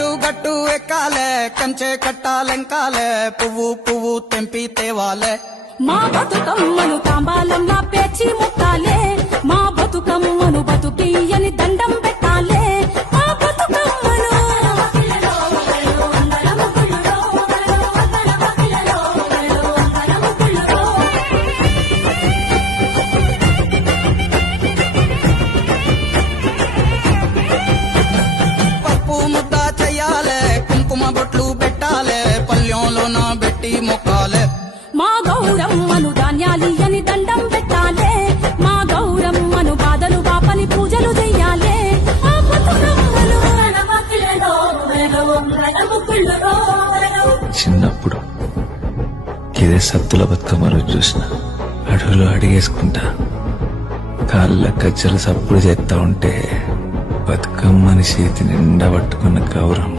గట్టు గట్టు ఎక్కాలే కంచె కట్టాలెంకాలే పువ్వు పువ్వు తెంపి తేవాలే మా బతుకమ్మను తాంబాలంలా పేచి ముట్టాలే మా బతుకమ్మను బతుకియ్యని దండం పెట్టాలే మా బతుకమ్మను పప్పు ముద్ద చెయ్యాలే కుంకుమ బొట్లు పెట్టాలే పల్లెంలోన పెట్టి మొక్కాలే మా గౌరమ్మను ధాన్యాలియ్యని దండం పెట్టాలే మా గౌరమ్మను బాధలు బాపని పూజలు చెయ్యాలే మా బతుకమ్మను చిన్నప్పుడు ఇదే సత్తుల బతుకమ్మ రోజు చూసిన అడవులు అడిగేసుకుంటా కాళ్ళ కచ్చలు సప్పుడు చేస్తా ఉంటే బతుకమ్మని చేతి నిండా పట్టుకున్న గౌరవం